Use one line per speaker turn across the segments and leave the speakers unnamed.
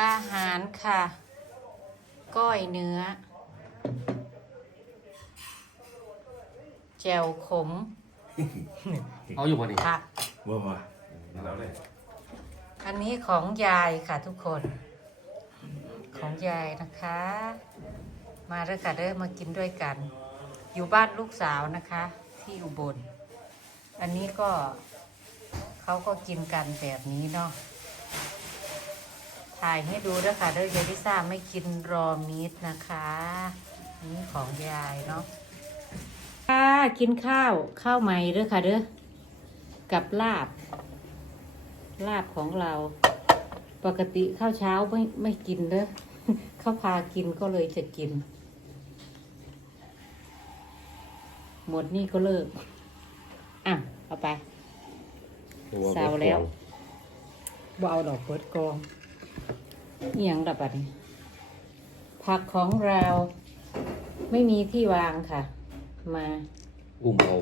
อาหารค่ะ ก้อยเนื้อ แจ่วขม
เอาอยู่พอดี
ผัก
บ่มาแล้วเลย
อันนี้ของยายค่ะทุกคน ของยายนะคะ มาเด้อค่ะเด้อมากินด้วยกัน อยู่บ้านลูกสาวนะคะ ที่อุบล อันนี้ก็เขาก็กินกันแบบนี้เนาะ ถ่ายให้ดูด้วยค่ะเด้อยายลิซ่าไม่กินรอมีดนะคะ นี่ของยายเนาะค่ะกินข้าวข้าวใหม่เด้อค่ะเด้อกับลาบ ลาบของเรา ปกติข้าวเช้าไม่ไม่กินเด้อเขาพากินก็เลยจะกิน หมดนี่ก็เลิกอะเอาไปเศร้าแล้วบ่เอาดอกเปิดกอง อหย่างดับบัดนี้ผักของเราไม่มีที่วางค่ะ มา
อุ้มเอา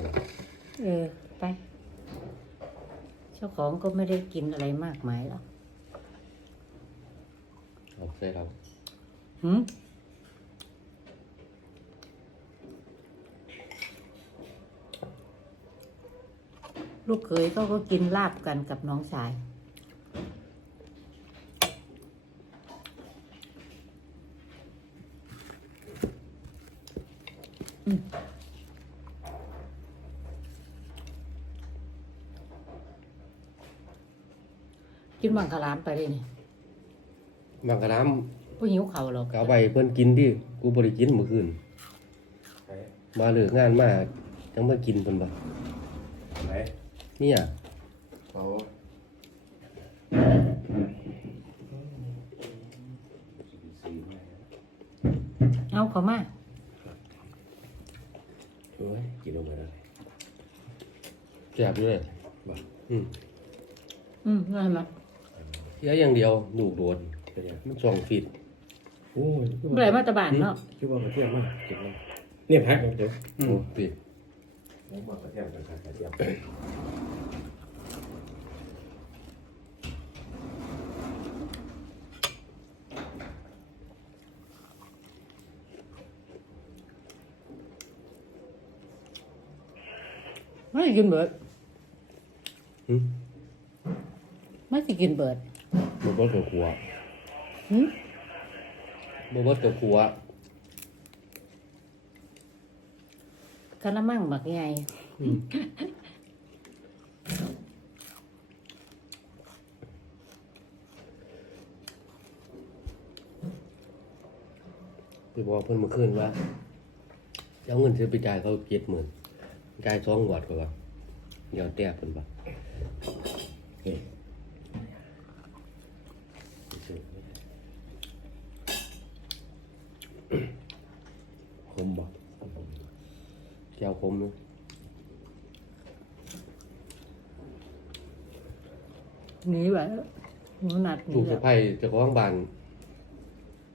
เออไป เจ้าของก็ไม่ได้กินอะไรมากมายหรอก
เอาใส่เรา
หืมลูกเขยเขาก็กินลาบกันกับน้องชาย กินบังคลามไปเลยนี่
บางกระน้
ผู้หิวเขาวหรอกำ
กเอาไปเพิ่นกินดิกูบริกินเมื่อคืน
ไหน
มาเลิกงานมาจังมากินเพิ่นบ่
ไหน
เนี่ย
เขา
เอาเขามา
โอ้ย กินลงไปแล้ว
แซ่บอยู่เลย
บ่
อืม
อืมนั่นมา
เสียอย่างเดียวลูกโดน
เป็นยัง
มันสองฟีด
โอ้ย
เมื่อไหร่มาตะบานเนาะ
คิดว่ามาเที่ยวมากกินเลยเนี่ยพักเดี๋ยว
อืมฟีด
ผมมาเที่ยวกันครับเที่ยว
ไม่กินเบิด
อืม
ไม่สิกินเบิด
บ่เบิดกับขัว
หืม
บ่เบิดกับขัว
กะละมังบักใหญ่
อืมไปบอกเพิ่นเมื่อคืนว่าจะเอาเงินซื้อไปจ่ายเขาเจ็ดหมื่น จ่ายสองหวดเขาว่าเดี๋ยวแตกเพิ่นบ่
เฮ้ยคมบ่
แก้วคมเนาะ
หนีไปหนูนัดหนี
ลูก
แล้
สะ
ว
ใภ้เจะของบ้าน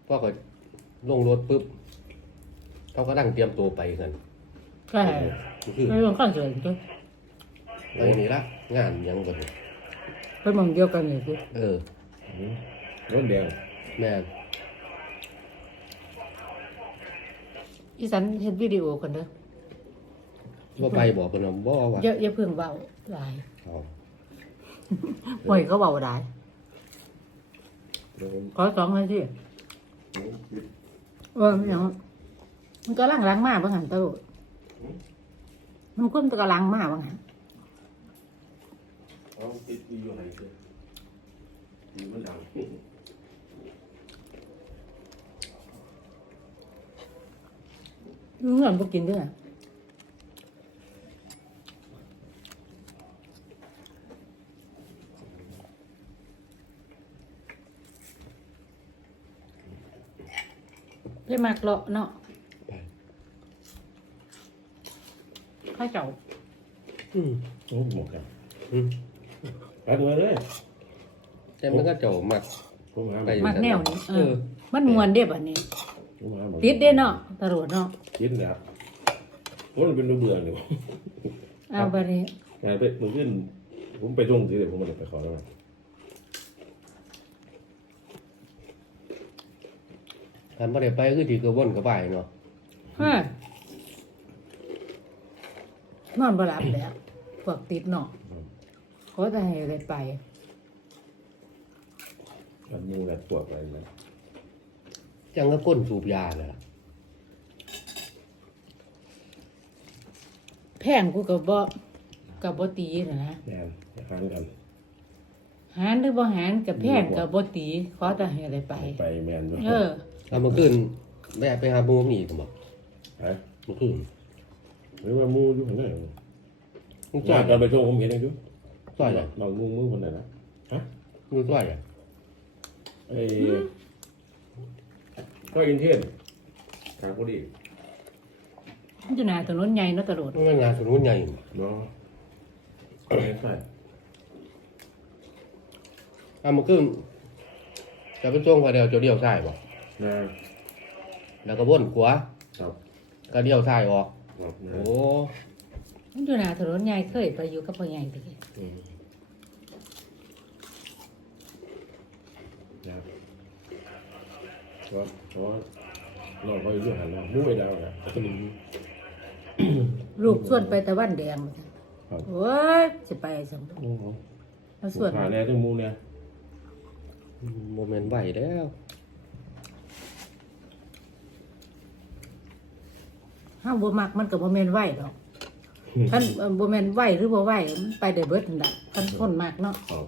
พ่อก็ลงรถปุ๊บเขาก็ดังเตรียมตัวไปกัน
ก็ ให้
คือ
ไปเบิ่งคอนเสิร์ตตัว
ไปนี่ละงานหยังบ่เนี่ย
ไปเบิ่งเดียวกันนี่คือ
เออ
รถแดง
แม่น
อีสันเฮ็ดวิดีโอกันเด้อ
บ่ไปบอกเพิ่นว่าบ่ว่า
อย่าอย่าเพิ่งเว้าหลาย
เอา
ปล่อยเขาเว้าได้
โดน
ขอสองนาทีเออมันหยังมันก็ลังล้างมาบ่หันตลอด มันคุ้มตะกะลังมาบ่หัน
เอาติดอยู่ไหนเด้ออยู่มันดัง
มึงเงินบ่กินเด้อไปมักเลาะเนาะ
ไป
ข้าเจ้า
อืม
โอ้หมดกัน
อืม
ไปเลยเลย
แต่มันก็เจ้ามัก
ผมหา
ไป
มักแนวนี้เอ
เอ
อ
อ
มันมวนเด้บัดนี้
ผมหาหม
ติดเด้เนาะตำรวจเนาะ
ติดแล้วผมเป็นเบื่อเลย
เอาบัดนี้
งานไปมึงขึ้นผมไปตรงที่เดี๋ยวผมมาไปขอแล้ว
คันบ่ได้ไปคือที่กระวนกระบายเนาะ
ฮะ นอนบ่หลับแล้วพวกติดเนาะเขาจะให้อะไรไป
กับมูกับปวดอะไรนะ
จังก็ก้นสูบยาน่ะล่ะ
แพงกูกับบ่กับบ่ตีนะนะ
แน่นอาหารกัน
หารหรือบ่หารกับแพงกับบ่ตีขอแต่ให้อะไรไป
ไปแมนด้วย
เออ
แล้วเมื่อคืนแม่ไปหาหมู่มีก็บอก
ฮะ
เมื่อคืน
หรือว่ามูอยู่ข้างใน
มึง
จ
จ่
อ
อย
ดกันไปชงผมเห็นได้ดู
จ่อยอะ
เรามูมูคนไหนนะฮะ
มึงจ่อยอะ
ไอ้ก็อินเทียนทางพอดี
มันอยู่หน้าถนนใหญ่เนาะตลอด
มันงานสนุนใหญ่
เนาะใช่
อะเมื่อคืนจะไปส่งพอเดียวจะเลี้ยวซ้ายบ่
นะ
แล้วก็วนขวา
ครับ
ก็เลี้ยวซ้ายออก
ครับนะ
โอ้
มันอยู่หน้าถนนใหญ่เคยไปอยู่กับพ่อใหญ่ตะกี้
อืม
นะก็เพราะเราก็อยู่หันแล้วมูไอ้ดาวนะก็มี
ลูกส่วนไปตะวันแดงว่าซั่น
ครับ
โอ้ยสิไปซั่น
โอ้โห
แล้วส่วน
หาแน่ทั้งมูเนี่ย
โมเมนต์ไหวแล้ว
ห้าบ่มักมันก็บ่แม่นไหวดอกคันเอ่อบ่แม่นไหวหรือบ่ไหวมันไปได้เบิดนั่นล่ะคันคนมักเนาะ
ครับ